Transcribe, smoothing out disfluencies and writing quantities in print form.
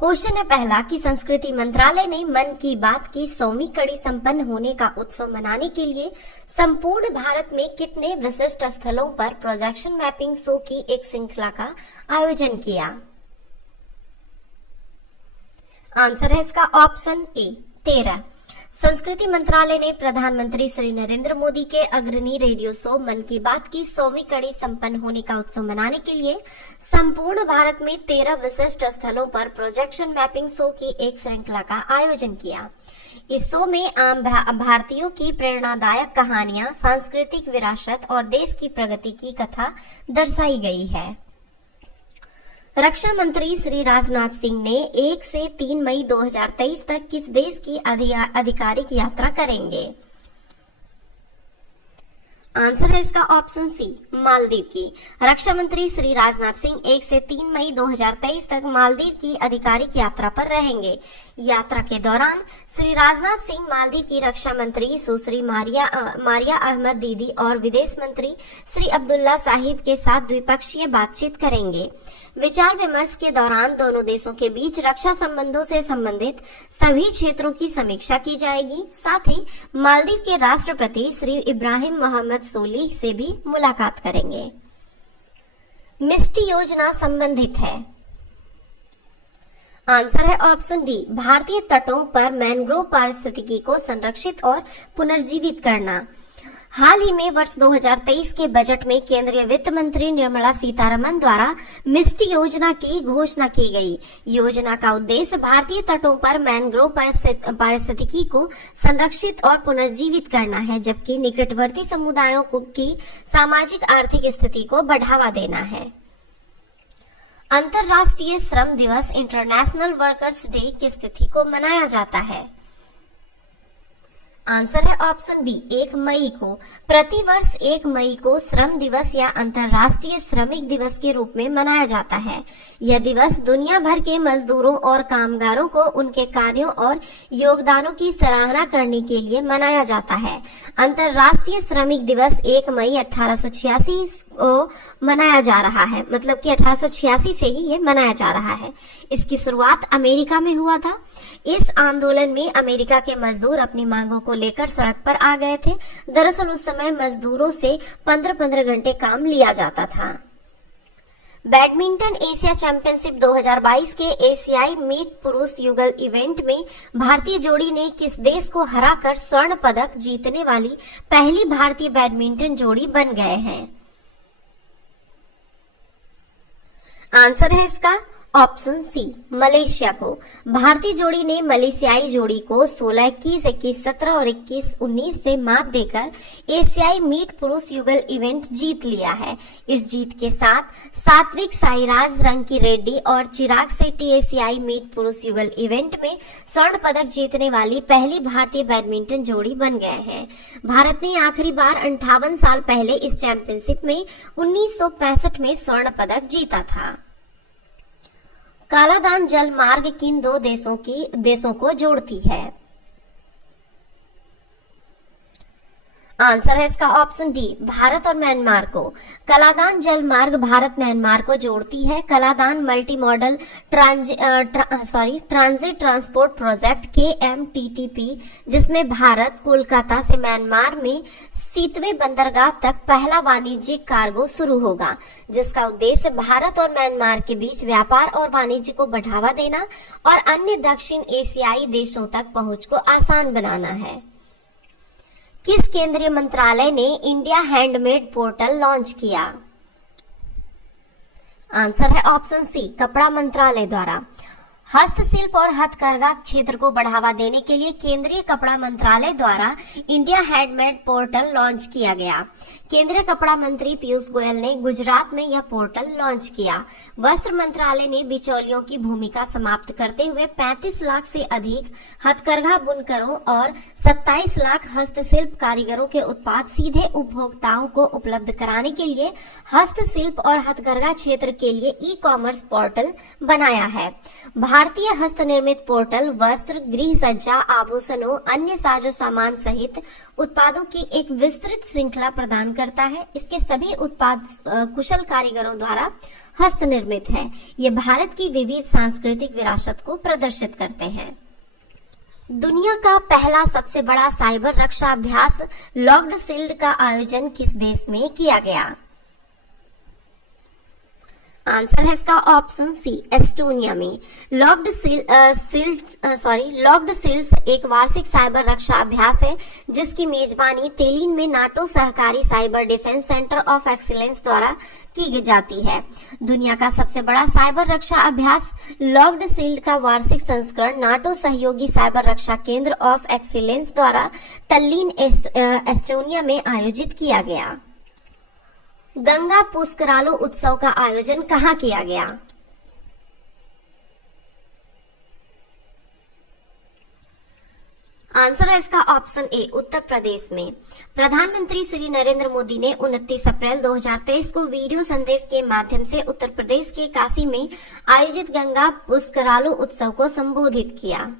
Question है पहला कि संस्कृति मंत्रालय ने मन की बात की 100वीं कड़ी संपन्न होने का उत्सव मनाने के लिए संपूर्ण भारत में कितने विशिष्ट स्थलों पर प्रोजेक्शन मैपिंग शो की एक श्रृंखला का आयोजन किया। आंसर है इसका ऑप्शन ए 13। संस्कृति मंत्रालय ने प्रधानमंत्री श्री नरेंद्र मोदी के अग्रणी रेडियो शो मन की बात की 100वीं कड़ी संपन्न होने का उत्सव मनाने के लिए संपूर्ण भारत में 13 विशिष्ट स्थलों पर प्रोजेक्शन मैपिंग शो की एक श्रृंखला का आयोजन किया। इस शो में आम भारतीयों की प्रेरणादायक कहानियां, सांस्कृतिक विरासत और देश की प्रगति की कथा दर्शाई गई है। रक्षा मंत्री श्री राजनाथ सिंह ने 1 से 3 मई 2023 तक किस देश की आधिकारिक यात्रा करेंगे। आंसर है इसका ऑप्शन सी मालदीव की। रक्षा मंत्री श्री राजनाथ सिंह 1 से 3 मई 2023 तक मालदीव की आधिकारिक यात्रा पर रहेंगे। यात्रा के दौरान श्री राजनाथ सिंह मालदीव की रक्षा मंत्री सुश्री मारिया अहमद दीदी और विदेश मंत्री श्री अब्दुल्ला शाहिद के साथ द्विपक्षीय बातचीत करेंगे। विचार विमर्श के दौरान दोनों देशों के बीच रक्षा संबंधों से संबंधित सभी क्षेत्रों की समीक्षा की जाएगी। साथ ही मालदीव के राष्ट्रपति श्री इब्राहिम मोहम्मद सोलिह से भी मुलाकात करेंगे। मिस्टी योजना संबंधित है। आंसर है ऑप्शन डी भारतीय तटों पर मैंग्रोव पारिस्थितिकी को संरक्षित और पुनर्जीवित करना। हाल ही में वर्ष 2023 के बजट में केंद्रीय वित्त मंत्री निर्मला सीतारमण द्वारा मिस्टी योजना की घोषणा की गई। योजना का उद्देश्य भारतीय तटों पर मैंग्रोव पारिस्थितिकी को संरक्षित और पुनर्जीवित करना है, जबकि निकटवर्ती समुदायों की सामाजिक आर्थिक स्थिति को बढ़ावा देना है। अंतर्राष्ट्रीय श्रम दिवस इंटरनेशनल वर्कर्स डे किस तिथि को मनाया जाता है। आंसर है ऑप्शन बी 1 मई को। प्रतिवर्ष 1 मई को श्रम दिवस या अंतर्राष्ट्रीय श्रमिक दिवस के रूप में मनाया जाता है। यह दिवस दुनिया भर के मजदूरों और कामगारों को उनके कार्यों और योगदानों की सराहना करने के लिए मनाया जाता है। अंतर्राष्ट्रीय श्रमिक दिवस 1 मई 1886 को मनाया जा रहा है, मतलब कि 1886 से ही ये मनाया जा रहा है। इसकी शुरुआत अमेरिका में हुआ था। इस आंदोलन में अमेरिका के मजदूर अपनी मांगों को लेकर सड़क पर आ गए थे। दरअसल उस समय मजदूरों से 15-15 घंटे काम लिया जाता था। बैडमिंटन एशिया चैंपियनशिप 2022 के एशियाई मीट पुरुष युगल इवेंट में भारतीय जोड़ी ने किस देश को हराकर स्वर्ण पदक जीतने वाली पहली भारतीय बैडमिंटन जोड़ी बन गए हैं। आंसर है इसका ऑप्शन सी मलेशिया को। भारतीय जोड़ी ने मलेशियाई जोड़ी को 16-21, 21-17 और 21-19 से मात देकर एशियाई मीट पुरुष युगल इवेंट जीत लिया है। इस जीत के साथ सात्विक साईराज, रंकी रेड्डी और चिराग शेट्टी एशियाई मीट पुरुष युगल इवेंट में स्वर्ण पदक जीतने वाली पहली भारतीय बैडमिंटन जोड़ी बन गए हैं। भारत ने आखिरी बार 58 साल पहले इस चैंपियनशिप में 1965 में स्वर्ण पदक जीता था। कालादान जल मार्ग किन 2 देशों को जोड़ती है। आंसर है इसका ऑप्शन डी भारत और म्यांमार को। कलादान जल मार्ग भारत म्यांमार को जोड़ती है। Kaladan multi modal transit transport project KMTTP, जिसमें भारत कोलकाता से म्यांमार में सीतवे बंदरगाह तक पहला वाणिज्यिक कार्गो शुरू होगा, जिसका उद्देश्य भारत और म्यांमार के बीच व्यापार और वाणिज्य को बढ़ावा देना और अन्य दक्षिण एशियाई देशों तक पहुंच को आसान बनाना है। किस केंद्रीय मंत्रालय ने इंडिया हैंडमेड पोर्टल लॉन्च किया। आंसर है ऑप्शन सी कपड़ा मंत्रालय द्वारा। हस्तशिल्प और हथकरघा क्षेत्र को बढ़ावा देने के लिए केंद्रीय कपड़ा मंत्रालय द्वारा इंडिया हैंडमेड पोर्टल लॉन्च किया गया। केंद्रीय कपड़ा मंत्री पीयूष गोयल ने गुजरात में यह पोर्टल लॉन्च किया। वस्त्र मंत्रालय ने बिचौलियों की भूमिका समाप्त करते हुए 35 लाख से अधिक हथकरघा बुनकरों और 27 लाख हस्तशिल्प कारीगरों के उत्पाद सीधे उपभोक्ताओं को उपलब्ध कराने के लिए हस्तशिल्प और हथकरघा क्षेत्र के लिए ई-कॉमर्स पोर्टल बनाया है। भारतीय हस्तनिर्मित पोर्टल वस्त्र, गृह सज्जा, आभूषणों, अन्य साजो सामान सहित उत्पादों की एक विस्तृत श्रृंखला प्रदान करता है। इसके सभी उत्पाद कुशल कारीगरों द्वारा हस्तनिर्मित है। ये भारत की विविध सांस्कृतिक विरासत को प्रदर्शित करते हैं। दुनिया का पहला सबसे बड़ा साइबर रक्षा अभ्यास लॉक्ड शील्ड का आयोजन किस देश में किया गया? आंसर है इसका ऑप्शन सी, एस्टोनिया में। लॉक्ड शील्ड्स एक वार्षिक साइबर रक्षा अभ्यास है जिसकी मेजबानी तेलिन में नाटो सहकारी cyber defence centre of excellence द्वारा की जाती है। दुनिया का सबसे बड़ा साइबर रक्षा अभ्यास लॉक्ड शील्ड का वार्षिक संस्करण नाटो सहयोगी साइबर रक्षा केंद्र ऑफ एक्सीलेंस द्वारा तल्लीन एस्टोनिया में आयोजित किया गया। गंगा पुष्करालु उत्सव का आयोजन कहाँ किया गया? आंसर है इसका ऑप्शन ए, उत्तर प्रदेश में। प्रधानमंत्री श्री नरेंद्र मोदी ने 29 अप्रैल 2023 को वीडियो संदेश के माध्यम से उत्तर प्रदेश के काशी में आयोजित गंगा पुष्करालु उत्सव को संबोधित किया।